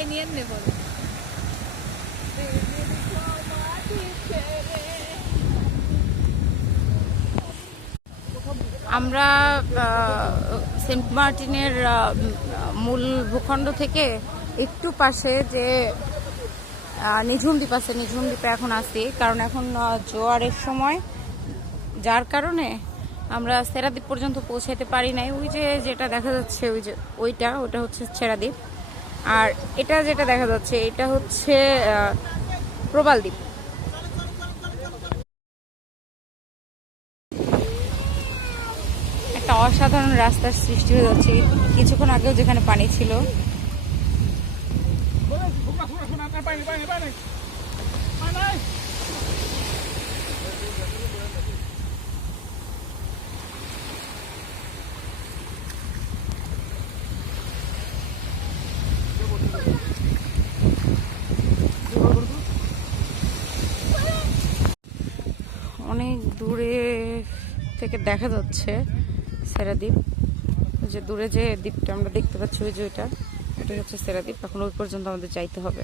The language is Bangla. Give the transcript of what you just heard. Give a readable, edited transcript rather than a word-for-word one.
বিদায় নিয়ে নেব। আমরা সেন্ট মার্টিনের মূল ভূখণ্ড থেকে একটু পাশে যে নিঝুম দ্বীপ আছে, নিঝুম দ্বীপে এখন আছি, কারণ এখন জোয়ারের সময়, যার কারণে আমরা সেরা দ্বীপ পর্যন্ত পৌঁছাইতে পারি নাই। ওই যে যেটা দেখা যাচ্ছে, ওই যে ওটা হচ্ছে সেরা দ্বীপ, আর এটা যেটা দেখা যাচ্ছে এটা হচ্ছে প্রবাল দ্বীপ। একটা অসাধারণ রাস্তার সৃষ্টি হয়ে যাচ্ছে। কিছুক্ষণ আগেও যেখানে পানি ছিল, অনেক দূরে থেকে দেখা যাচ্ছে সেরা দ্বীপ। যে দূরে যে দ্বীপটা আমরা দেখতে পাচ্ছি, ওই যে ওইটা হচ্ছে সেরা দ্বীপ। এখন ওই পর্যন্ত আমাদের যাইতে হবে।